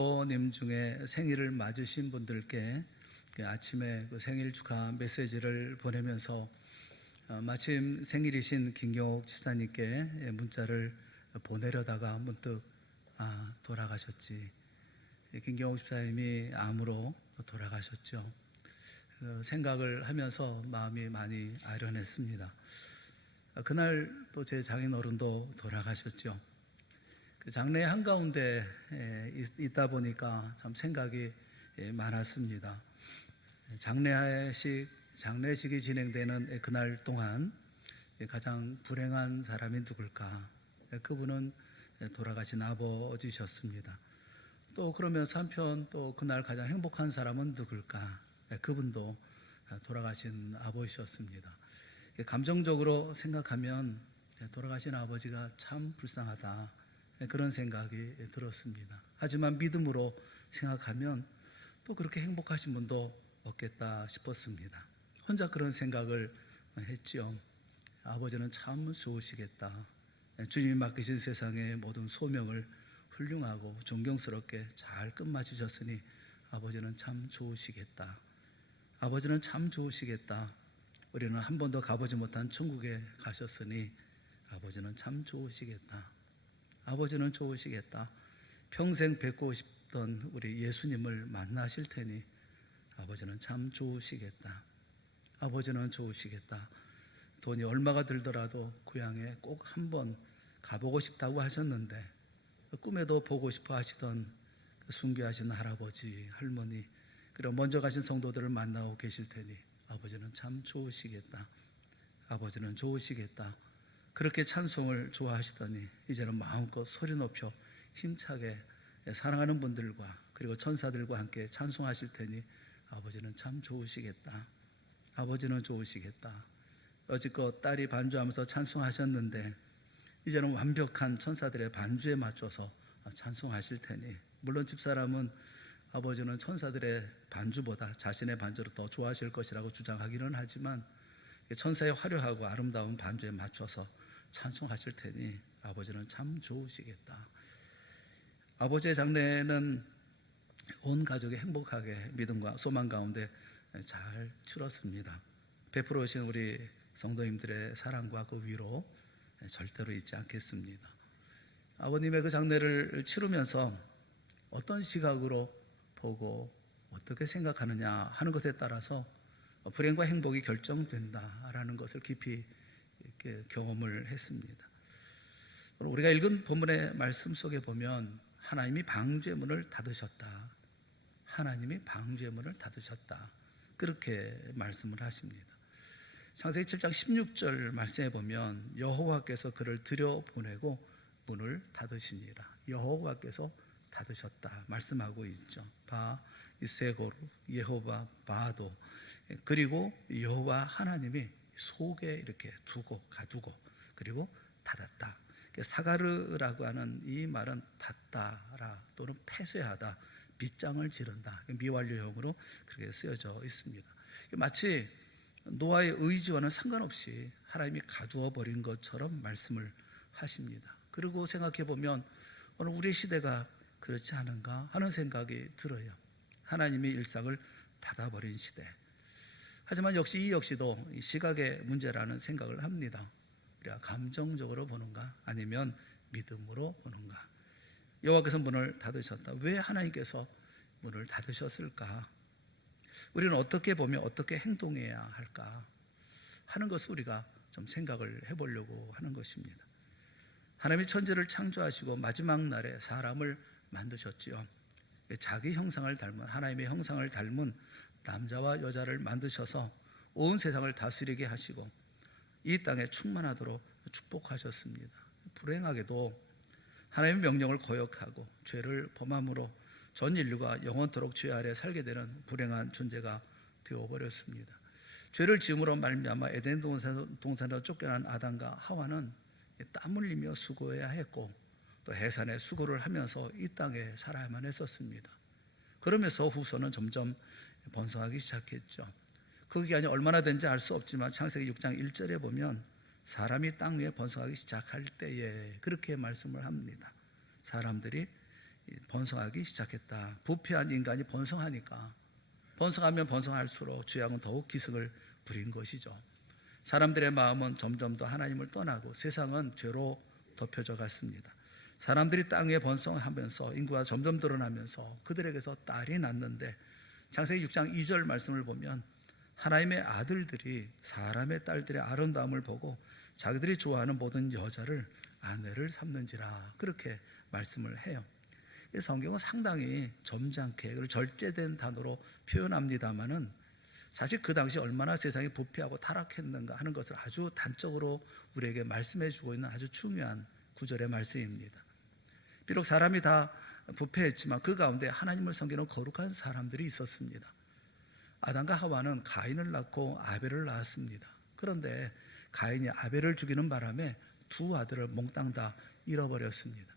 님 중에 생일을 맞으신 분들께 아침에 생일 축하 메시지를 보내면서 마침 생일이신 김경옥 집사님께 문자를 보내려다가 문득 돌아가셨지. 김경옥 집사님이 암으로 돌아가셨죠. 생각을 하면서 마음이 많이 아련했습니다. 그날 또 제 장인어른도 돌아가셨죠. 그 장례 한가운데 있다 보니까 참 생각이 많았습니다. 장례식이 진행되는 그날 동안 가장 불행한 사람이 누굴까? 그분은 돌아가신 아버지셨습니다. 또 그러면서 한편 또 그날 가장 행복한 사람은 누굴까? 그분도 돌아가신 아버지셨습니다. 감정적으로 생각하면 돌아가신 아버지가 참 불쌍하다, 그런 생각이 들었습니다. 하지만 믿음으로 생각하면 또 그렇게 행복하신 분도 없겠다 싶었습니다. 혼자 그런 생각을 했죠. 아버지는 참 좋으시겠다. 주님이 맡기신 세상의 모든 소명을 훌륭하고 존경스럽게 잘 끝마치셨으니 아버지는 참 좋으시겠다. 아버지는 참 좋으시겠다. 우리는 한 번도 가보지 못한 천국에 가셨으니 아버지는 참 좋으시겠다. 아버지는 좋으시겠다. 평생 뵙고 싶던 우리 예수님을 만나실 테니 아버지는 참 좋으시겠다. 아버지는 좋으시겠다. 돈이 얼마가 들더라도 고향에 꼭 한번 가보고 싶다고 하셨는데 꿈에도 보고 싶어 하시던 순교하신 할아버지, 할머니, 그리고 먼저 가신 성도들을 만나고 계실 테니 아버지는 참 좋으시겠다. 아버지는 좋으시겠다. 그렇게 찬송을 좋아하시더니 이제는 마음껏 소리 높여 힘차게 사랑하는 분들과 그리고 천사들과 함께 찬송하실 테니 아버지는 참 좋으시겠다. 아버지는 좋으시겠다. 여지껏 딸이 반주하면서 찬송하셨는데 이제는 완벽한 천사들의 반주에 맞춰서 찬송하실 테니, 물론 집사람은 아버지는 천사들의 반주보다 자신의 반주를 더 좋아하실 것이라고 주장하기는 하지만 천사의 화려하고 아름다운 반주에 맞춰서 찬송하실 테니 아버지는 참 좋으시겠다. 아버지의 장례는 온 가족이 행복하게 믿음과 소망 가운데 잘 치렀습니다. 베풀어 오신 우리 성도님들의 사랑과 그 위로 절대로 잊지 않겠습니다. 아버님의 그 장례를 치르면서 어떤 시각으로 보고 어떻게 생각하느냐 하는 것에 따라서 불행과 행복이 결정된다라는 것을 깊이 이렇게 경험을 했습니다. 우리가 읽은 본문의 말씀 속에 보면 하나님이 방주의 문을 닫으셨다. 하나님이 방주의 문을 닫으셨다. 그렇게 말씀을 하십니다. 창세기 7장 16절 말씀에 보면 여호와께서 그를 들여보내고 문을 닫으시니라. 여호와께서 닫으셨다 말씀하고 있죠. 바 이세고르 예호바 바도, 그리고 여호와 하나님이 속에 이렇게 두고 가두고 그리고 닫았다. 사가르라고 하는 이 말은 닫다라 또는 폐쇄하다, 빗장을 지른다, 미완료형으로 그렇게 쓰여져 있습니다. 마치 노아의 의지와는 상관없이 하나님이 가두어 버린 것처럼 말씀을 하십니다. 그리고 생각해 보면 오늘 우리의 시대가 그렇지 않은가 하는 생각이 들어요. 하나님이 일상을 닫아버린 시대. 하지만 역시 이 역시도 시각의 문제라는 생각을 합니다. 우리가 감정적으로 보는가 아니면 믿음으로 보는가. 여호와께서 문을 닫으셨다. 왜 하나님께서 문을 닫으셨을까? 우리는 어떻게 보며 어떻게 행동해야 할까 하는 것을 우리가 좀 생각을 해보려고 하는 것입니다. 하나님이 천지를 창조하시고 마지막 날에 사람을 만드셨지요. 자기 형상을 닮은, 하나님의 형상을 닮은 남자와 여자를 만드셔서 온 세상을 다스리게 하시고 이 땅에 충만하도록 축복하셨습니다. 불행하게도 하나님의 명령을 거역하고 죄를 범함으로 전 인류가 영원토록 죄 아래 살게 되는 불행한 존재가 되어버렸습니다. 죄를 지음으로 말미암아 에덴 동산에서 쫓겨난 아담과 하와는 땀 흘리며 수고해야 했고 또 해산에 수고를 하면서 이 땅에 살아야만 했었습니다. 그러면서 후손은 점점 번성하기 시작했죠. 그 기간이 얼마나 된지 알 수 없지만 창세기 6장 1절에 보면 사람이 땅 위에 번성하기 시작할 때에 그렇게 말씀을 합니다. 사람들이 번성하기 시작했다. 부패한 인간이 번성하니까 번성하면 번성할수록 죄악은 더욱 기승을 부린 것이죠. 사람들의 마음은 점점 더 하나님을 떠나고 세상은 죄로 덮여져 갔습니다. 사람들이 땅에 번성하면서 인구가 점점 늘어나면서 그들에게서 딸이 낳는데 창세기 6장 2절 말씀을 보면 하나님의 아들들이 사람의 딸들의 아름다움을 보고 자기들이 좋아하는 모든 여자를 아내를 삼는지라 그렇게 말씀을 해요. 이 성경은 상당히 점잖게 절제된 단어로 표현합니다마는 사실 그 당시 얼마나 세상이 부패하고 타락했는가 하는 것을 아주 단적으로 우리에게 말씀해 주고 있는 아주 중요한 구절의 말씀입니다. 비록 사람이 다 부패했지만 그 가운데 하나님을 섬기는 거룩한 사람들이 있었습니다. 아담과 하와는 가인을 낳고 아벨을 낳았습니다. 그런데 가인이 아벨을 죽이는 바람에 두 아들을 몽땅 다 잃어버렸습니다.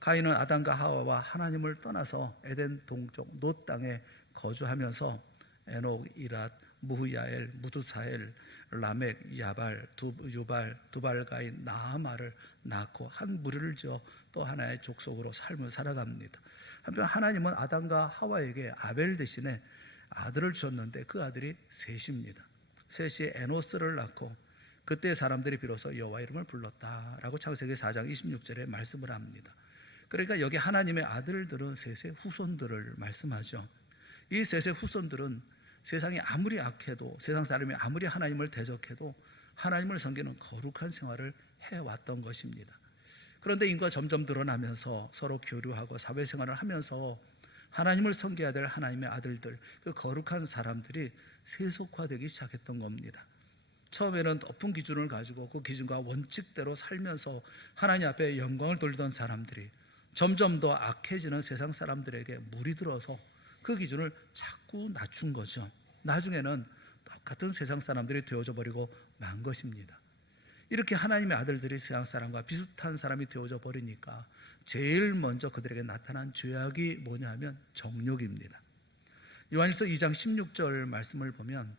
가인은 아담과 하와와 하나님을 떠나서 에덴 동쪽 놋 땅에 거주하면서 에녹, 이랏, 무후야엘, 무두사엘, 라멕, 야발, 유발, 두발가인, 나아마를 낳고 한 무리를 지어 또 하나의 족속으로 삶을 살아갑니다. 한편 하나님은 아담과 하와에게 아벨 대신에 아들을 주었는데 그 아들이 셋입니다. 셋이 에노스를 낳고 그때 사람들이 비로소 여호와 이름을 불렀다라고 창세기 4장 26절에 말씀을 합니다. 그러니까 여기 하나님의 아들들은 셋의 후손들을 말씀하죠. 이 셋의 후손들은 세상이 아무리 악해도 세상 사람이 아무리 하나님을 대적해도 하나님을 섬기는 거룩한 생활을 해왔던 것입니다. 그런데 인구가 점점 늘어나면서 서로 교류하고 사회생활을 하면서 하나님을 섬겨야 될 하나님의 아들들, 그 거룩한 사람들이 세속화되기 시작했던 겁니다. 처음에는 높은 기준을 가지고 그 기준과 원칙대로 살면서 하나님 앞에 영광을 돌리던 사람들이 점점 더 악해지는 세상 사람들에게 물이 들어서 그 기준을 자꾸 낮춘 거죠. 나중에는 똑같은 세상 사람들이 되어져 버리고 만 것입니다. 이렇게 하나님의 아들들이 세상 사람과 비슷한 사람이 되어져 버리니까 제일 먼저 그들에게 나타난 죄악이 뭐냐 하면 정욕입니다. 요한일서 2장 16절 말씀을 보면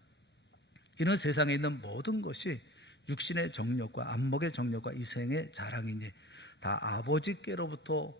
이는 세상에 있는 모든 것이 육신의 정욕과 안목의 정욕과 이생의 자랑이니 다 아버지께로부터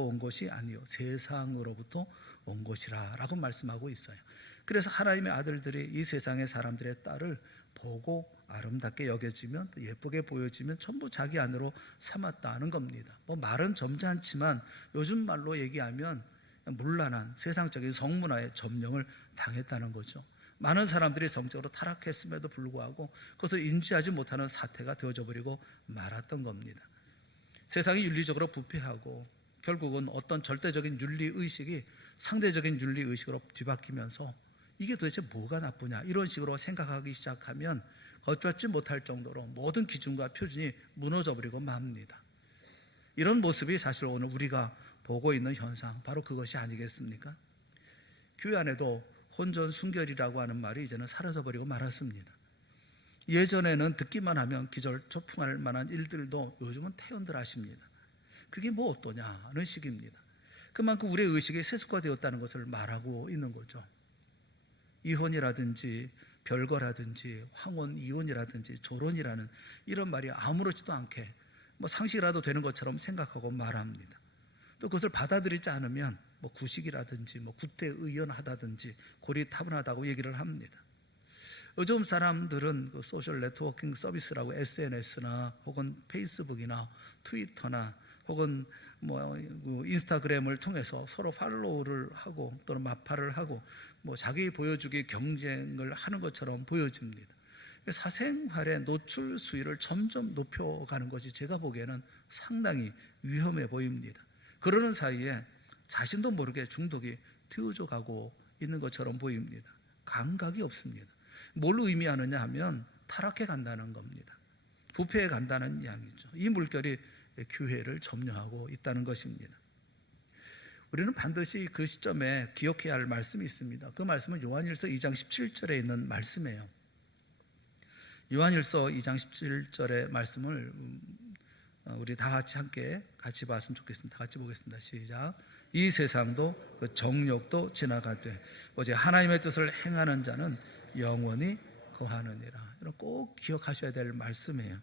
온 것이 아니요 세상으로부터 온 것이라 라고 말씀하고 있어요. 그래서 하나님의 아들들이 이 세상의 사람들의 딸을 보고 아름답게 여겨지면 예쁘게 보여지면 전부 자기 안으로 삼았다는 겁니다. 말은 점잖지만 요즘 말로 얘기하면 문란한 세상적인 성문화에 점령을 당했다는 거죠. 많은 사람들이 성적으로 타락했음에도 불구하고 그것을 인지하지 못하는 사태가 되어져 버리고 말았던 겁니다. 세상이 윤리적으로 부패하고 결국은 어떤 절대적인 윤리의식이 상대적인 윤리의식으로 뒤바뀌면서 이게 도대체 뭐가 나쁘냐 이런 식으로 생각하기 시작하면 어쩌지 못할 정도로 모든 기준과 표준이 무너져 버리고 맙니다. 이런 모습이 사실 오늘 우리가 보고 있는 현상 바로 그것이 아니겠습니까? 교회 안에도 혼전 순결이라고 하는 말이 이제는 사라져 버리고 말았습니다. 예전에는 듣기만 하면 기절초풍할 만한 일들도 요즘은 태연들 하십니다. 그게 뭐 어떠냐는 식입니다. 그만큼 우리의 의식이 세속화되었다는 것을 말하고 있는 거죠. 이혼이라든지 별거라든지 황혼 이혼이라든지 조론이라는 이런 말이 아무렇지도 않게 상식이라도 되는 것처럼 생각하고 말합니다. 또 그것을 받아들이지 않으면 구식이라든지 구태의연하다든지 고리타분하다고 얘기를 합니다. 요즘 사람들은 그 소셜 네트워킹 서비스라고 SNS나 혹은 페이스북이나 트위터나 혹은 인스타그램을 통해서 서로 팔로우를 하고 또는 마팔을 하고 자기 보여주기 경쟁을 하는 것처럼 보여집니다. 사생활의 노출 수위를 점점 높여가는 것이 제가 보기에는 상당히 위험해 보입니다. 그러는 사이에 자신도 모르게 중독이 되어져 가고 있는 것처럼 보입니다. 감각이 없습니다. 뭘 의미하느냐 하면 타락해 간다는 겁니다. 부패해 간다는 이야기죠. 이 물결이 교회를 점령하고 있다는 것입니다. 우리는 반드시 그 시점에 기억해야 할 말씀이 있습니다. 그 말씀은 요한일서 2장 17절에 있는 말씀이에요. 요한일서 2장 17절의 말씀을 우리 다 같이 함께 같이 봤으면 좋겠습니다. 같이 보겠습니다. 시작. 이 세상도 그 정욕도 지나가되 오직 하나님의 뜻을 행하는 자는 영원히 거하느니라. 이런 꼭 기억하셔야 될 말씀이에요.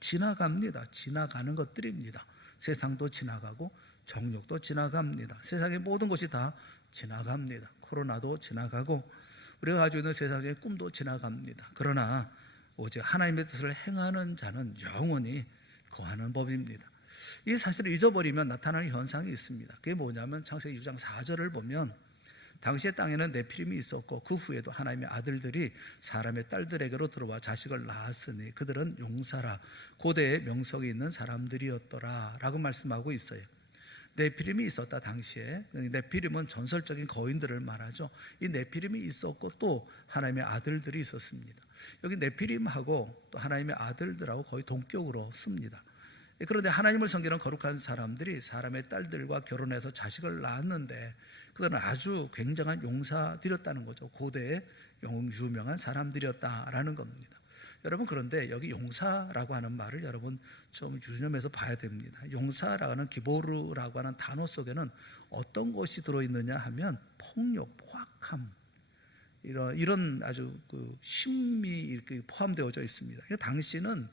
지나갑니다. 지나가는 것들입니다. 세상도 지나가고 정욕도 지나갑니다. 세상의 모든 것이 다 지나갑니다. 코로나도 지나가고 우리가 가지고 있는 세상의 꿈도 지나갑니다. 그러나 오직 하나님의 뜻을 행하는 자는 영원히 거하는 법입니다. 이 사실을 잊어버리면 나타나는 현상이 있습니다. 그게 뭐냐면 창세기 6장 4절을 보면 당시의 땅에는 네피림이 있었고 그 후에도 하나님의 아들들이 사람의 딸들에게로 들어와 자식을 낳았으니 그들은 용사라 고대의 명성이 있는 사람들이었더라 라고 말씀하고 있어요. 네피림이 있었다. 당시에 네피림은 전설적인 거인들을 말하죠. 이 네피림이 있었고 또 하나님의 아들들이 있었습니다. 여기 네피림하고 또 하나님의 아들들하고 거의 동격으로 씁니다. 그런데 하나님을 섬기는 거룩한 사람들이 사람의 딸들과 결혼해서 자식을 낳았는데 그들은 아주 굉장한 용사들이었다는 거죠. 고대의 유명한 사람들이었다라는 겁니다. 여러분, 그런데 여기 용사라고 하는 말을 여러분 좀 유념해서 봐야 됩니다. 용사라고 하는 기보르라고 하는 단어 속에는 어떤 것이 들어있느냐 하면 폭력, 포악함 이런 아주 그 심미 이렇게 포함되어져 있습니다. 당시는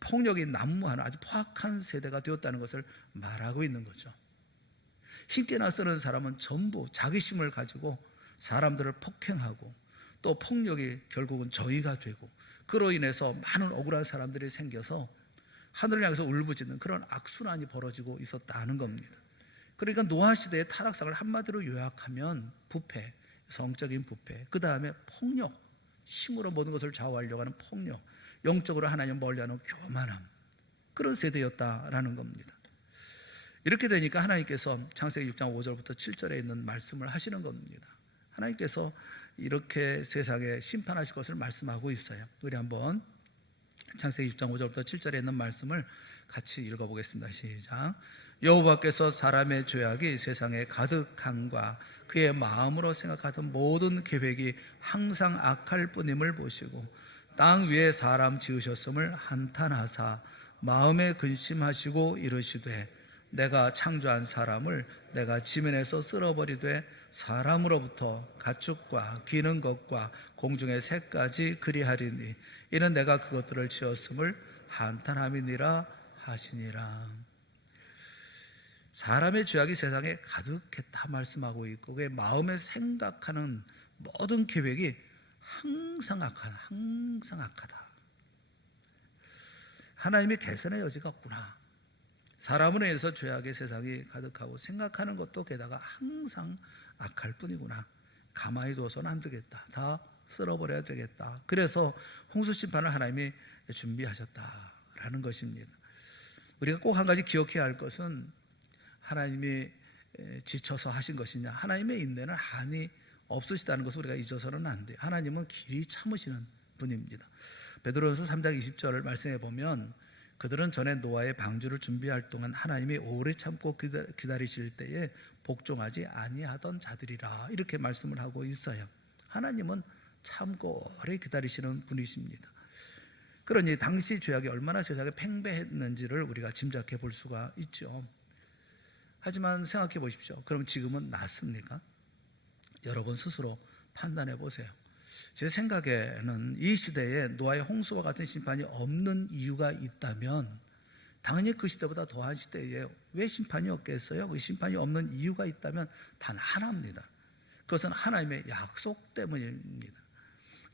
폭력이 난무하는 아주 포악한 세대가 되었다는 것을 말하고 있는 거죠. 힘께 나서는 사람은 전부 자기심을 가지고 사람들을 폭행하고 또 폭력이 결국은 저희가 되고 그로 인해서 많은 억울한 사람들이 생겨서 하늘을 향해서 울부짖는 그런 악순환이 벌어지고 있었다는 겁니다. 그러니까 노아 시대의 타락상을 한마디로 요약하면 부패, 성적인 부패, 그 다음에 폭력, 힘으로 모든 것을 좌우하려고 하는 폭력, 영적으로 하나님 멀리하는 교만함, 그런 세대였다라는 겁니다. 이렇게 되니까 하나님께서 창세기 6장 5절부터 7절에 있는 말씀을 하시는 겁니다. 하나님께서 이렇게 세상에 심판하실 것을 말씀하고 있어요. 우리 한번 창세기 6장 5절부터 7절에 있는 말씀을 같이 읽어보겠습니다. 시작. 여호와께서 사람의 죄악이 세상에 가득함과 그의 마음으로 생각하던 모든 계획이 항상 악할 뿐임을 보시고 땅 위에 사람 지으셨음을 한탄하사 마음에 근심하시고 이르시되 내가 창조한 사람을 내가 지면에서 쓸어버리되 사람으로부터 가축과 기는 것과 공중의 새까지 그리하리니 이는 내가 그것들을 지었음을 한탄함이니라 하시니라. 사람의 죄악이 세상에 가득했다 말씀하고 있고 그의 마음에 생각하는 모든 계획이 항상 악하다, 항상 악하다. 하나님의 개선의 여지가 없구나. 사람으로 인해서 죄악의 세상이 가득하고 생각하는 것도 게다가 항상 악할 뿐이구나. 가만히 둬서는 안 되겠다. 다 쓸어버려야 되겠다. 그래서 홍수 심판을 하나님이 준비하셨다라는 것입니다. 우리가 꼭 한 가지 기억해야 할 것은 하나님이 지쳐서 하신 것이냐, 하나님의 인내는 한이 없으시다는 것을 우리가 잊어서는 안 돼요. 하나님은 길이 참으시는 분입니다. 베드로전서 3장 20절을 말씀해 보면 그들은 전에 노아의 방주를 준비할 동안 하나님이 오래 참고 기다리실 때에 복종하지 아니하던 자들이라 이렇게 말씀을 하고 있어요. 하나님은 참고 오래 기다리시는 분이십니다. 그러니 당시 죄악이 얼마나 세상에 팽배했는지를 우리가 짐작해 볼 수가 있죠. 하지만 생각해 보십시오. 그럼 지금은 낫습니까? 여러분 스스로 판단해 보세요. 제 생각에는 이 시대에 노아의 홍수와 같은 심판이 없는 이유가 있다면 당연히 그 시대보다 더한 시대에 왜 심판이 없겠어요? 그 심판이 없는 이유가 있다면 단 하나입니다. 그것은 하나님의 약속 때문입니다.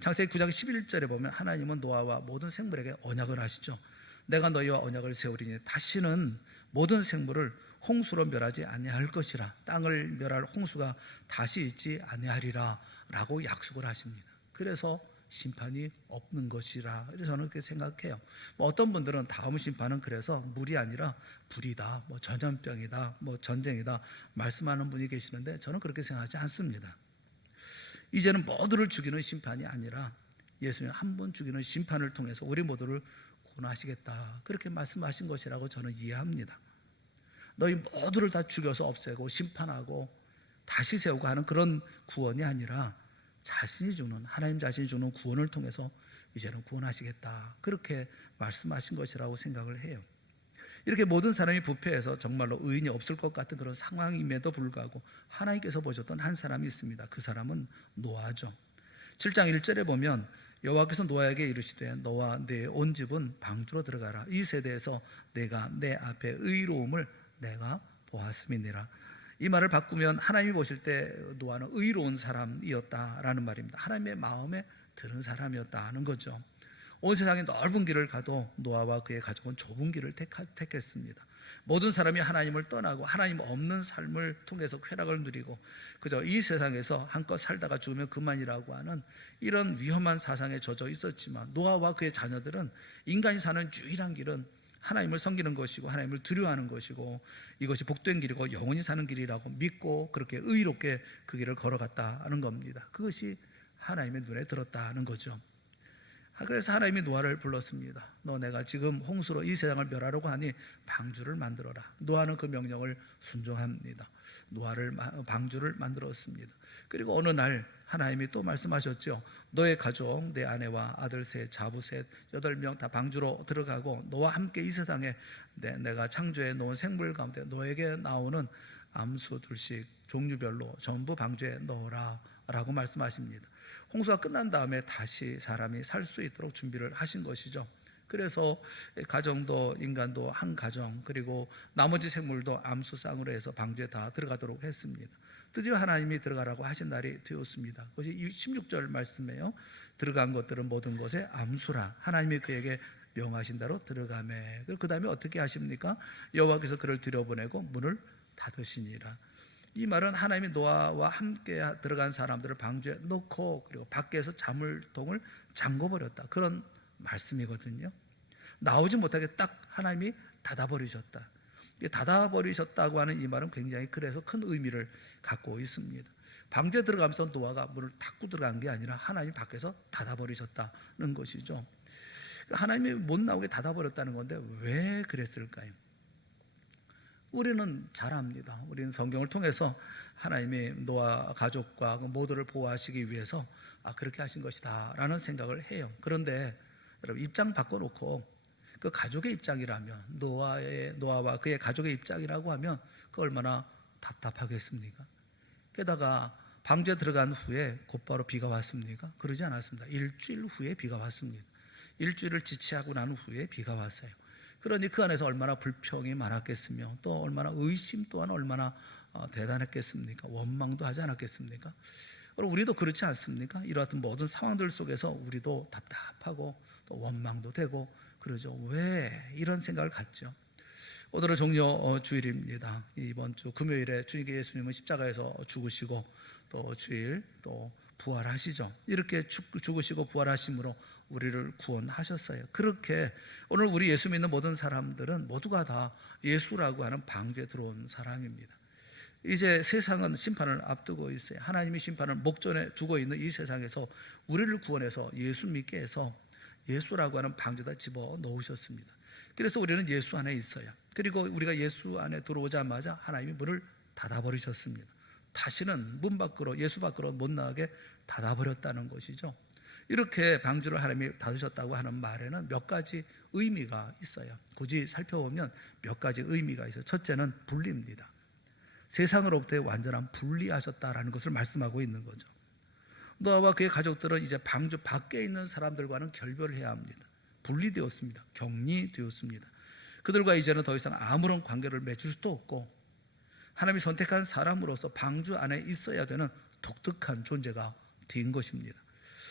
창세기 9장 11절에 보면 하나님은 노아와 모든 생물에게 언약을 하시죠. 내가 너희와 언약을 세우리니 다시는 모든 생물을 홍수로 멸하지 아니할 것이라. 땅을 멸할 홍수가 다시 있지 아니하리라 라고 약속을 하십니다. 그래서 심판이 없는 것이라. 저는 그렇게 생각해요. 어떤 분들은 다음 심판은 그래서 물이 아니라 불이다, 전염병이다, 전쟁이다 말씀하는 분이 계시는데 저는 그렇게 생각하지 않습니다. 이제는 모두를 죽이는 심판이 아니라 예수님 한 번 죽이는 심판을 통해서 우리 모두를 구원하시겠다, 그렇게 말씀하신 것이라고 저는 이해합니다. 너희 모두를 다 죽여서 없애고 심판하고 다시 세우고 하는 그런 구원이 아니라 자신이 주는, 하나님 자신이 주는 구원을 통해서 이제는 구원하시겠다, 그렇게 말씀하신 것이라고 생각을 해요. 이렇게 모든 사람이 부패해서 정말로 의인이 없을 것 같은 그런 상황임에도 불구하고 하나님께서 보셨던 한 사람이 있습니다. 그 사람은 노아죠. 7장 1절에 보면 여호와께서 노아에게 이르시되 너와 내 온 집은 방주로 들어가라. 이 세대에서 내가 내 앞에 의로움을 내가 보았음이니라. 이 말을 바꾸면 하나님이 보실 때 노아는 의로운 사람이었다라는 말입니다. 하나님의 마음에 드는 사람이었다는 거죠. 온 세상에 넓은 길을 가도 노아와 그의 가족은 좁은 길을 택했습니다. 모든 사람이 하나님을 떠나고 하나님 없는 삶을 통해서 쾌락을 누리고 그저 이 세상에서 한껏 살다가 죽으면 그만이라고 하는 이런 위험한 사상에 젖어 있었지만, 노아와 그의 자녀들은 인간이 사는 유일한 길은 하나님을 섬기는 것이고 하나님을 두려워하는 것이고 이것이 복된 길이고 영원히 사는 길이라고 믿고 그렇게 의롭게 그 길을 걸어갔다는 겁니다. 그것이 하나님의 눈에 들었다는 거죠. 그래서 하나님이 노아를 불렀습니다. 너 내가 지금 홍수로 이 세상을 멸하려고 하니 방주를 만들어라. 노아는 그 명령을 순종합니다. 방주를 만들었습니다. 그리고 어느 날 하나님이 또 말씀하셨죠. 너의 가족, 내 아내와 아들 셋, 자부 셋, 8명 다 방주로 들어가고 너와 함께 이 세상에 내가 창조해 놓은 생물 가운데 너에게 나오는 암수들씩 종류별로 전부 방주에 넣어라 라고 말씀하십니다. 홍수가 끝난 다음에 다시 사람이 살 수 있도록 준비를 하신 것이죠. 그래서 가정도 인간도 한 가정, 그리고 나머지 생물도 암수쌍으로 해서 방주에 다 들어가도록 했습니다. 드디어 하나님이 들어가라고 하신 날이 되었습니다. 그것이 16절 말씀이에요. 들어간 것들은 모든 것에 암수라. 하나님이 그에게 명하신 대로 들어가매. 그 다음에 어떻게 하십니까? 여호와께서 그를 들여보내고 문을 닫으시니라. 이 말은 하나님이 노아와 함께 들어간 사람들을 방주에 넣고 그리고 밖에서 자물통을 잠궈버렸다, 그런 말씀이거든요. 나오지 못하게 딱 하나님이 닫아버리셨다. 닫아버리셨다고 하는 이 말은 굉장히 그래서 큰 의미를 갖고 있습니다. 방주에 들어가면서 노아가 문을 닫고 들어간 게 아니라 하나님이 밖에서 닫아버리셨다는 것이죠. 하나님이 못 나오게 닫아버렸다는 건데 왜 그랬을까요? 우리는 잘 압니다. 우리는 성경을 통해서 하나님이 노아 가족과 모두를 보호하시기 위해서 그렇게 하신 것이다 라는 생각을 해요. 그런데 여러분, 입장 바꿔놓고 그 가족의 입장이라면, 노아와 그의 가족의 입장이라고 하면 그 얼마나 답답하겠습니까? 게다가 방주에 들어간 후에 곧바로 비가 왔습니까? 그러지 않았습니다. 일주일 후에 비가 왔습니다. 일주일을 지체하고 난 후에 비가 왔어요. 그러니 그 안에서 얼마나 불평이 많았겠으며 또 얼마나 의심 또한 얼마나 대단했겠습니까? 원망도 하지 않았겠습니까? 우리도 그렇지 않습니까? 이러한 모든 상황들 속에서 우리도 답답하고 또 원망도 되고 그러죠. 왜 이런 생각을 갖죠? 오늘은 종려 주일입니다. 이번 주 금요일에 주님께 예수님은 십자가에서 죽으시고 또 주일 또 부활하시죠. 이렇게 죽으시고 부활하심으로 우리를 구원하셨어요. 그렇게 오늘 우리 예수 믿는 모든 사람들은 모두가 다 예수라고 하는 방주에 들어온 사람입니다. 이제 세상은 심판을 앞두고 있어요. 하나님이 심판을 목전에 두고 있는 이 세상에서 우리를 구원해서 예수 믿게 해서 예수라고 하는 방주에다 집어 넣으셨습니다. 그래서 우리는 예수 안에 있어요. 그리고 우리가 예수 안에 들어오자마자 하나님이 문을 닫아버리셨습니다. 다시는 문 밖으로, 예수 밖으로 못 나가게 닫아버렸다는 것이죠. 이렇게 방주를 하나님이 닫으셨다고 하는 말에는 몇 가지 의미가 있어요. 굳이 살펴보면 몇 가지 의미가 있어요. 첫째는 분리입니다. 세상으로부터의 완전한 분리하셨다라는 것을 말씀하고 있는 거죠. 노아와 그의 가족들은 이제 방주 밖에 있는 사람들과는 결별을 해야 합니다. 분리되었습니다. 격리되었습니다. 그들과 이제는 더 이상 아무런 관계를 맺을 수도 없고 하나님이 선택한 사람으로서 방주 안에 있어야 되는 독특한 존재가 된 것입니다.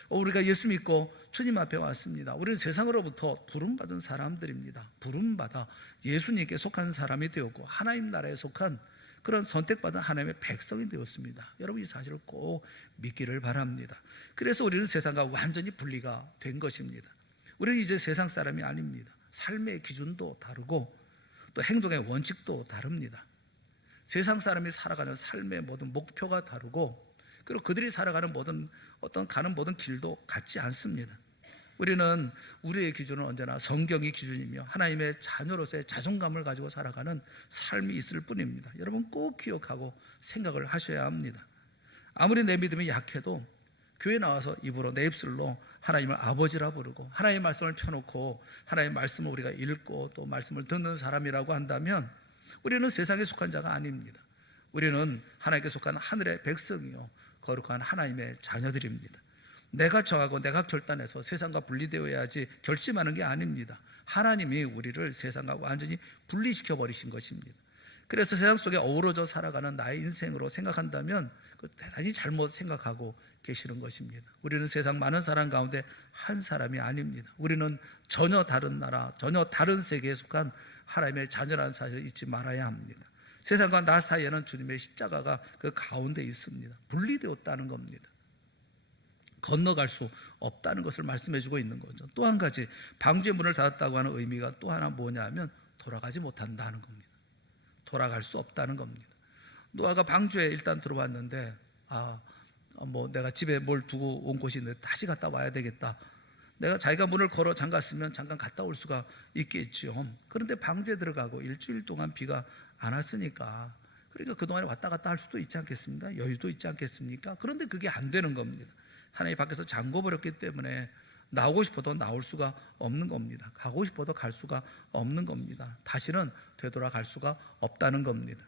우리가 예수 믿고 주님 앞에 왔습니다. 우리는 세상으로부터 부름받은 사람들입니다. 부름받아 예수님께 속한 사람이 되었고 하나님 나라에 속한 그런 선택받은 하나님의 백성이 되었습니다. 여러분, 이 사실을 꼭 믿기를 바랍니다. 그래서 우리는 세상과 완전히 분리가 된 것입니다. 우리는 이제 세상 사람이 아닙니다. 삶의 기준도 다르고 또 행동의 원칙도 다릅니다. 세상 사람이 살아가는 삶의 모든 목표가 다르고 그리고 그들이 살아가는 가는 모든 길도 같지 않습니다. 우리는 우리의 기준은 언제나 성경이 기준이며 하나님의 자녀로서의 자존감을 가지고 살아가는 삶이 있을 뿐입니다. 여러분 꼭 기억하고 생각을 하셔야 합니다. 아무리 내 믿음이 약해도 교회 나와서 입으로 내 입술로 하나님을 아버지라 부르고 하나님의 말씀을 펴놓고 하나님의 말씀을 우리가 읽고 또 말씀을 듣는 사람이라고 한다면 우리는 세상에 속한 자가 아닙니다. 우리는 하나님께 속한 하늘의 백성이요 거룩한 하나님의 자녀들입니다. 내가 정하고 내가 결단해서 세상과 분리되어야지 결심하는 게 아닙니다. 하나님이 우리를 세상과 완전히 분리시켜 버리신 것입니다. 그래서 세상 속에 어우러져 살아가는 나의 인생으로 생각한다면 대단히 잘못 생각하고 계시는 것입니다. 우리는 세상 많은 사람 가운데 한 사람이 아닙니다. 우리는 전혀 다른 나라, 전혀 다른 세계에 속한 하나님의 자녀라는 사실을 잊지 말아야 합니다. 세상과 나 사이에는 주님의 십자가가 그 가운데 있습니다. 분리되었다는 겁니다. 건너갈 수 없다는 것을 말씀해주고 있는 거죠. 또 한 가지, 방주의 문을 닫았다고 하는 의미가 또 하나 뭐냐면 돌아가지 못한다는 겁니다. 돌아갈 수 없다는 겁니다. 노아가 방주에 일단 들어왔는데 내가 집에 뭘 두고 온 곳이 있는데 다시 갔다 와야 되겠다. 내가 자기가 문을 걸어 잠갔으면 잠깐 갔다 올 수가 있겠죠. 그런데 방주에 들어가고 일주일 동안 비가 안 왔으니까, 그러니까 그동안에 왔다 갔다 할 수도 있지 않겠습니까? 여유도 있지 않겠습니까? 그런데 그게 안 되는 겁니다. 하나님 밖에서 잠궈버렸기 때문에 나오고 싶어도 나올 수가 없는 겁니다. 가고 싶어도 갈 수가 없는 겁니다. 다시는 되돌아갈 수가 없다는 겁니다.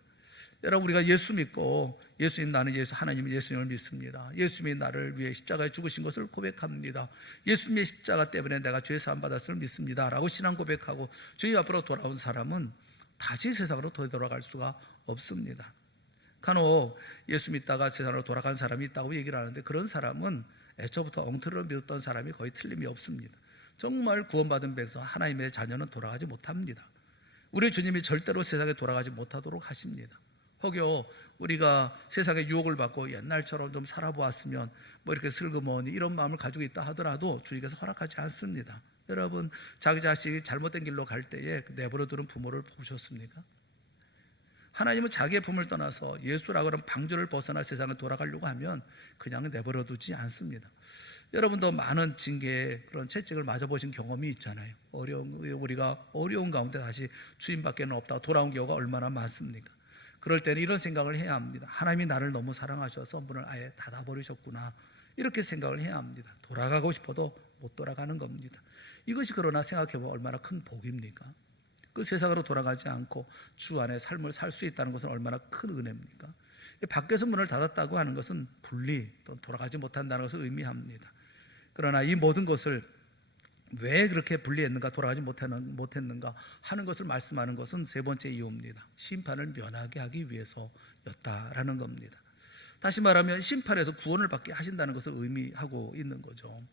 여러분, 우리가 예수 믿고 예수님, 나는 하나님 예수님을 믿습니다. 예수님이 나를 위해 십자가에 죽으신 것을 고백합니다. 예수님의 십자가 때문에 내가 죄 사함 받았음을 믿습니다 라고 신앙 고백하고 주님 앞으로 돌아온 사람은 다시 세상으로 되돌아갈 수가 없습니다. 간혹 예수 믿다가 세상으로 돌아간 사람이 있다고 얘기를 하는데, 그런 사람은 애초부터 엉터리로 믿었던 사람이 거의 틀림이 없습니다. 정말 구원받은 백성, 하나님의 자녀는 돌아가지 못합니다. 우리 주님이 절대로 세상에 돌아가지 못하도록 하십니다. 혹여 우리가 세상의 유혹을 받고 옛날처럼 좀 살아보았으면 이렇게 슬그머니 이런 마음을 가지고 있다 하더라도 주님께서 허락하지 않습니다. 여러분, 자기 자식이 잘못된 길로 갈 때에 내버려 두는 부모를 보셨습니까? 하나님은 자기의 품을 떠나서 예수라고 하는 방주를 벗어나 세상을 돌아가려고 하면 그냥 내버려 두지 않습니다. 여러분도 많은 징계의 그런 채찍을 맞아보신 경험이 있잖아요. 우리가 어려운 가운데 다시 주님밖에는 없다가 돌아온 경우가 얼마나 많습니까? 그럴 때는 이런 생각을 해야 합니다. 하나님이 나를 너무 사랑하셔서 문을 아예 닫아버리셨구나, 이렇게 생각을 해야 합니다. 돌아가고 싶어도 못 돌아가는 겁니다. 이것이 그러나 생각해보면 얼마나 큰 복입니까? 그 세상으로 돌아가지 않고 주 안에 삶을 살 수 있다는 것은 얼마나 큰 은혜입니까? 밖에서 문을 닫았다고 하는 것은 분리, 또 돌아가지 못한다는 것을 의미합니다. 그러나 이 모든 것을 왜 그렇게 분리했는가, 돌아가지 못했는가 하는 것을 말씀하는 것은 세 번째 이유입니다. 심판을 면하게 하기 위해서였다라는 겁니다. 다시 말하면 심판에서 구원을 받게 하신다는 것을 의미하고 있는 거죠.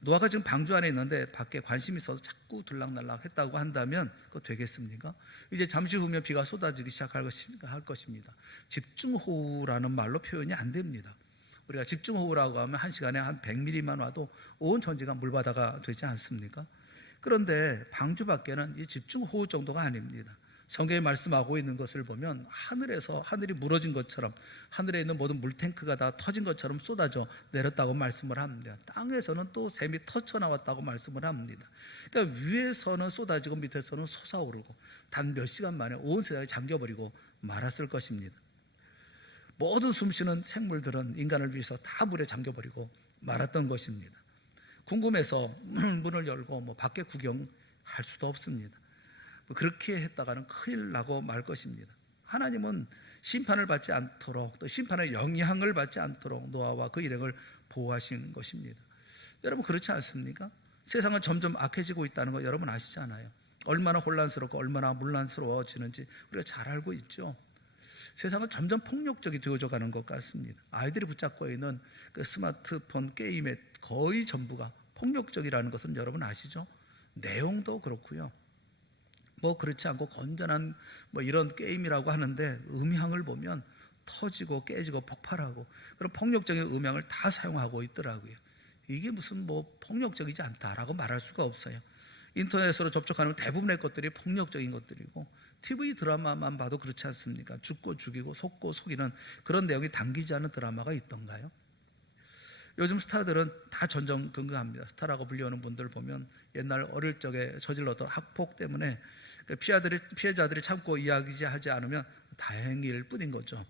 노아가 지금 방주 안에 있는데 밖에 관심이 있어서 자꾸 들락날락 했다고 한다면 그거 되겠습니까? 이제 잠시 후면 비가 쏟아지기 시작할 것입니다. 집중호우라는 말로 표현이 안 됩니다. 우리가 집중호우라고 하면 한 시간에 한 100mm만 와도 온 전지가 물바다가 되지 않습니까? 그런데 방주 밖에는 이 집중호우 정도가 아닙니다. 성경에 말씀하고 있는 것을 보면 하늘에서 하늘이 무너진 것처럼, 하늘에 있는 모든 물탱크가 다 터진 것처럼 쏟아져 내렸다고 말씀을 합니다. 땅에서는 또 샘이 터쳐나왔다고 말씀을 합니다. 그러니까 위에서는 쏟아지고 밑에서는 솟아오르고 단 몇 시간 만에 온 세상이 잠겨버리고 말았을 것입니다. 모든 숨쉬는 생물들은 인간을 위해서 다 물에 잠겨버리고 말았던 것입니다. 궁금해서 문을 열고 밖에 구경할 수도 없습니다. 그렇게 했다가는 큰일 나고 말 것입니다. 하나님은 심판을 받지 않도록, 또 심판의 영향을 받지 않도록 노아와 그 일행을 보호하신 것입니다. 여러분, 그렇지 않습니까? 세상은 점점 악해지고 있다는 거 여러분 아시잖아요. 얼마나 혼란스럽고 얼마나 문란스러워지는지 우리가 잘 알고 있죠. 세상은 점점 폭력적이 되어져 가는 것 같습니다. 아이들이 붙잡고 있는 그 스마트폰 게임의 거의 전부가 폭력적이라는 것은 여러분 아시죠? 내용도 그렇고요. 그렇지 않고 건전한 이런 게임이라고 하는데 음향을 보면 터지고 깨지고 폭발하고 그런 폭력적인 음향을 다 사용하고 있더라고요. 이게 무슨 폭력적이지 않다라고 말할 수가 없어요. 인터넷으로 접촉하는 대부분의 것들이 폭력적인 것들이고, TV 드라마만 봐도 그렇지 않습니까? 죽고 죽이고 속고 속이는 그런 내용이 담기지 않은 드라마가 있던가요? 요즘 스타들은 다 전전긍긍합니다. 스타라고 불리우는 분들 보면 옛날 어릴 적에 저질렀던 학폭 때문에 피해자들이 참고 이야기하지 않으면 다행일 뿐인 거죠.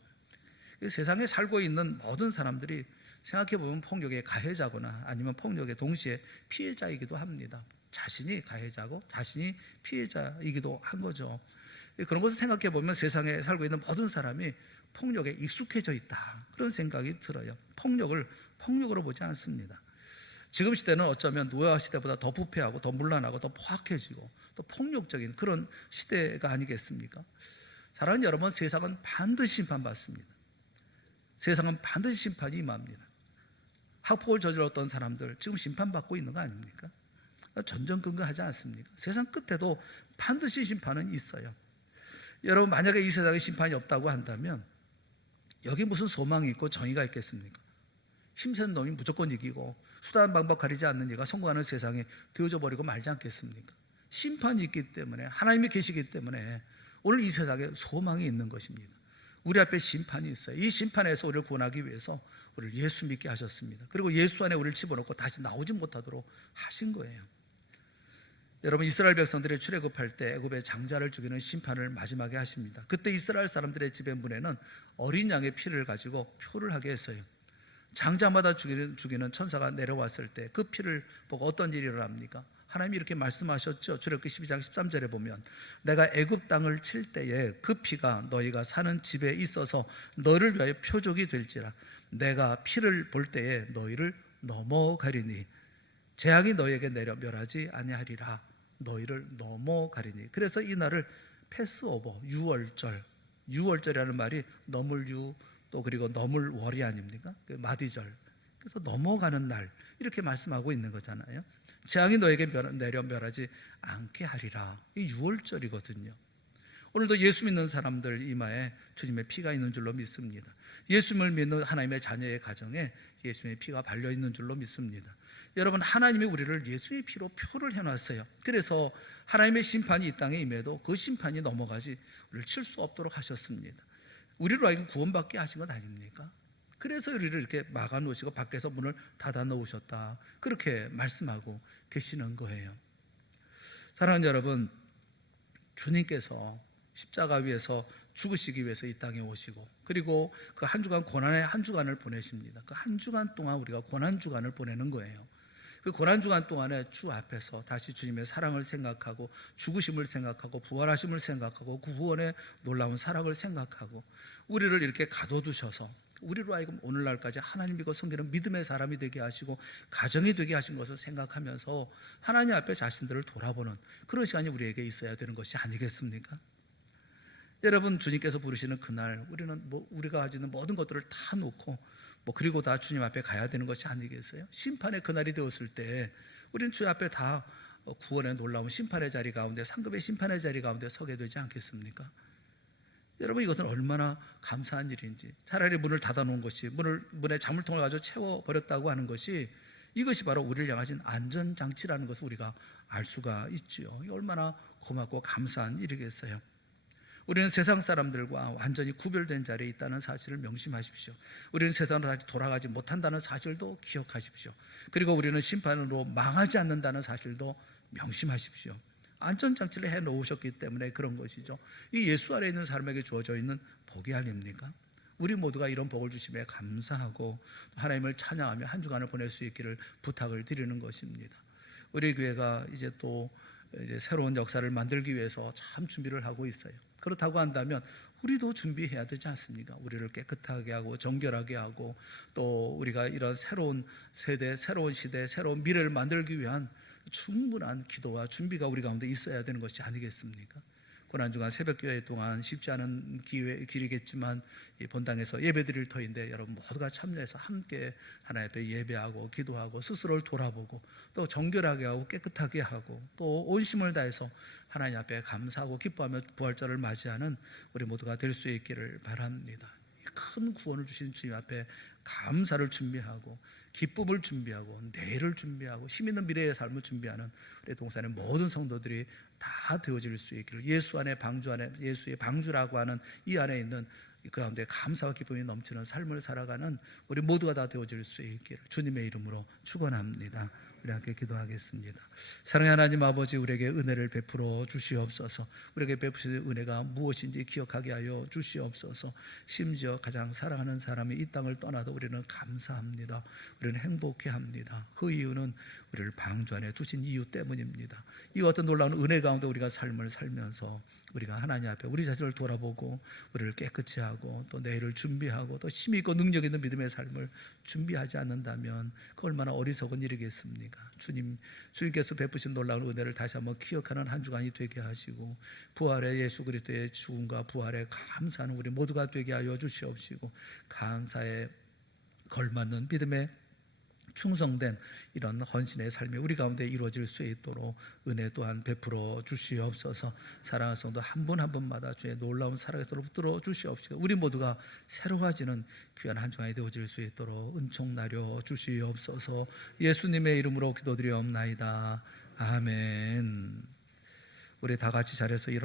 세상에 살고 있는 모든 사람들이 생각해보면 폭력의 가해자거나 아니면 폭력의 동시에 피해자이기도 합니다. 자신이 가해자고 자신이 피해자이기도 한 거죠. 그런 것을 생각해보면 세상에 살고 있는 모든 사람이 폭력에 익숙해져 있다, 그런 생각이 들어요. 폭력을 폭력으로 보지 않습니다. 지금 시대는 어쩌면 노아 시대보다 더 부패하고 더 문란하고 더 포악해지고 또 폭력적인 그런 시대가 아니겠습니까? 사랑하는 여러분, 세상은 반드시 심판받습니다. 세상은 반드시 심판이 임합니다. 학폭을 저질렀던 사람들 지금 심판받고 있는 거 아닙니까? 전전긍긍하지 않습니까? 세상 끝에도 반드시 심판은 있어요. 여러분, 만약에 이 세상에 심판이 없다고 한다면 여기 무슨 소망이 있고 정의가 있겠습니까? 힘센 놈이 무조건 이기고 수단 방법 가리지 않는 이가 성공하는 세상에 되어져 버리고 말지 않겠습니까? 심판이 있기 때문에, 하나님이 계시기 때문에 오늘 이 세상에 소망이 있는 것입니다. 우리 앞에 심판이 있어요. 이 심판에서 우리를 구원하기 위해서 우리를 예수 믿게 하셨습니다. 그리고 예수 안에 우리를 집어넣고 다시 나오지 못하도록 하신 거예요. 여러분, 이스라엘 백성들이 출애굽할 때 애굽의 장자를 죽이는 심판을 마지막에 하십니다. 그때 이스라엘 사람들의 집의 문에는 어린 양의 피를 가지고 표를 하게 했어요. 장자마다 죽이는 천사가 내려왔을 때 그 피를 보고 어떤 일이 일어납니까? 하나님이 이렇게 말씀하셨죠. 출애굽기 12장 13절에 보면 내가 애굽 땅을 칠 때에 그 피가 너희가 사는 집에 있어서 너를 위하여 표적이 될지라. 내가 피를 볼 때에 너희를 넘어가리니 재앙이 너희에게 내려 멸하지 아니하리라. 너희를 넘어가리니. 그래서 이 날을 패스오버, 유월절이라는 말이 넘을 유, 또 그리고 넘을 월이 아닙니까? 마디절. 그래서 넘어가는 날, 이렇게 말씀하고 있는 거잖아요. 재앙이 너에게 내려 멸하지 않게 하리라. 이 유월절이거든요. 오늘도 예수 믿는 사람들 이마에 주님의 피가 있는 줄로 믿습니다. 예수님을 믿는 하나님의 자녀의 가정에 예수님의 피가 발려 있는 줄로 믿습니다. 여러분, 하나님이 우리를 예수의 피로 표를 해놨어요. 그래서 하나님의 심판이 이 땅에 임해도 그 심판이 넘어가지 우리를 칠 수 없도록 하셨습니다. 우리로 하여금 구원받게 하신 것 아닙니까? 그래서 우리를 이렇게 막아놓으시고 밖에서 문을 닫아 놓으셨다, 그렇게 말씀하고 계시는 거예요. 사랑하는 여러분, 주님께서 십자가 위에서 죽으시기 위해서 이 땅에 오시고, 그리고 그 한 주간, 고난의 한 주간을 보내십니다. 그 한 주간 동안 우리가 고난 주간을 보내는 거예요. 그 고난 주간 동안에 주 앞에서 다시 주님의 사랑을 생각하고, 죽으심을 생각하고, 부활하심을 생각하고, 그 구원의 놀라운 사랑을 생각하고, 우리를 이렇게 가둬두셔서 우리로 하여금 오늘날까지 하나님 믿고 섬기는 믿음의 사람이 되게 하시고 가정이 되게 하신 것을 생각하면서 하나님 앞에 자신들을 돌아보는 그런 시간이 우리에게 있어야 되는 것이 아니겠습니까? 여러분, 주님께서 부르시는 그날 우리는 우리가 가지는 모든 것들을 다 놓고 그리고 다 주님 앞에 가야 되는 것이 아니겠어요? 심판의 그날이 되었을 때 우리는 주 앞에 다 구원의 놀라운 심판의 자리 가운데, 상급의 심판의 자리 가운데 서게 되지 않겠습니까? 여러분, 이것은 얼마나 감사한 일인지. 차라리 문을 닫아놓은 것이, 문에 자물통을 가지고 채워버렸다고 하는 것이, 이것이 바로 우리를 향하신 안전장치라는 것을 우리가 알 수가 있죠. 얼마나 고맙고 감사한 일이겠어요. 우리는 세상 사람들과 완전히 구별된 자리에 있다는 사실을 명심하십시오. 우리는 세상으로 다시 돌아가지 못한다는 사실도 기억하십시오. 그리고 우리는 심판으로 망하지 않는다는 사실도 명심하십시오. 안전장치를 해놓으셨기 때문에 그런 것이죠. 이 예수 안에 있는 사람에게 주어져 있는 복이 아닙니까? 우리 모두가 이런 복을 주심에 감사하고 하나님을 찬양하며 한 주간을 보낼 수 있기를 부탁을 드리는 것입니다. 우리 교회가 이제 새로운 역사를 만들기 위해서 참 준비를 하고 있어요. 그렇다고 한다면 우리도 준비해야 되지 않습니까? 우리를 깨끗하게 하고 정결하게 하고, 또 우리가 이런 새로운 세대, 새로운 시대, 새로운 미래를 만들기 위한 충분한 기도와 준비가 우리 가운데 있어야 되는 것이 아니겠습니까? 고난주간 새벽기도 동안 쉽지 않은 길이겠지만 이 본당에서 예배드릴 터인데 여러분 모두가 참여해서 함께 하나님 앞에 예배하고 기도하고 스스로를 돌아보고 또 정결하게 하고 깨끗하게 하고 또 온심을 다해서 하나님 앞에 감사하고 기뻐하며 부활절을 맞이하는 우리 모두가 될 수 있기를 바랍니다. 큰 구원을 주신 주님 앞에 감사를 준비하고 기쁨을 준비하고 내일을 준비하고 힘있는 미래의 삶을 준비하는 우리 동산의 모든 성도들이 다 되어질 수 있기를, 예수 안에 방주 안에, 예수의 방주라고 하는 이 안에 있는 그 가운데 감사와 기쁨이 넘치는 삶을 살아가는 우리 모두가 다 되어질 수 있기를 주님의 이름으로 축원합니다. 우리 함께 기도하겠습니다. 사랑하는 하나님 아버지, 우리에게 은혜를 베풀어 주시옵소서. 우리에게 베푸신 은혜가 무엇인지 기억하게 하여 주시옵소서. 심지어 가장 사랑하는 사람이 이 땅을 떠나도 우리는 감사합니다. 우리는 행복해합니다. 그 이유는 우리를 방주 안에 두신 이유 때문입니다. 이 어떤 놀라운 은혜 가운데 우리가 삶을 살면서 우리가 하나님 앞에 우리 자신을 돌아보고 우리를 깨끗이 하고 또 내일을 준비하고 또 힘이 있고 능력 있는 믿음의 삶을 준비하지 않는다면 그 얼마나 어리석은 일이겠습니까? 있습니까? 주님께서 베푸신 놀라운 은혜를 다시 한번 기억하는 한 주간이 되게 하시고, 부활의 예수 그리스도의 죽음과 부활에 감사하는 우리 모두가 되게 하여 주시옵시고, 감사에 걸맞는 믿음의 충성된 이런 헌신의 삶이 우리 가운데 이루어질 수 있도록 은혜 또한 베풀어 주시옵소서. 사랑하는 성도 한 분 한 분마다 주의 놀라운 사랑에서 붙들어 주시옵시고, 우리 모두가 새로워지는 귀한 한 주간이 되어질 수 있도록 은총 나려 주시옵소서. 예수님의 이름으로 기도드리옵나이다. 아멘. 우리 다 같이 자리에서 일어나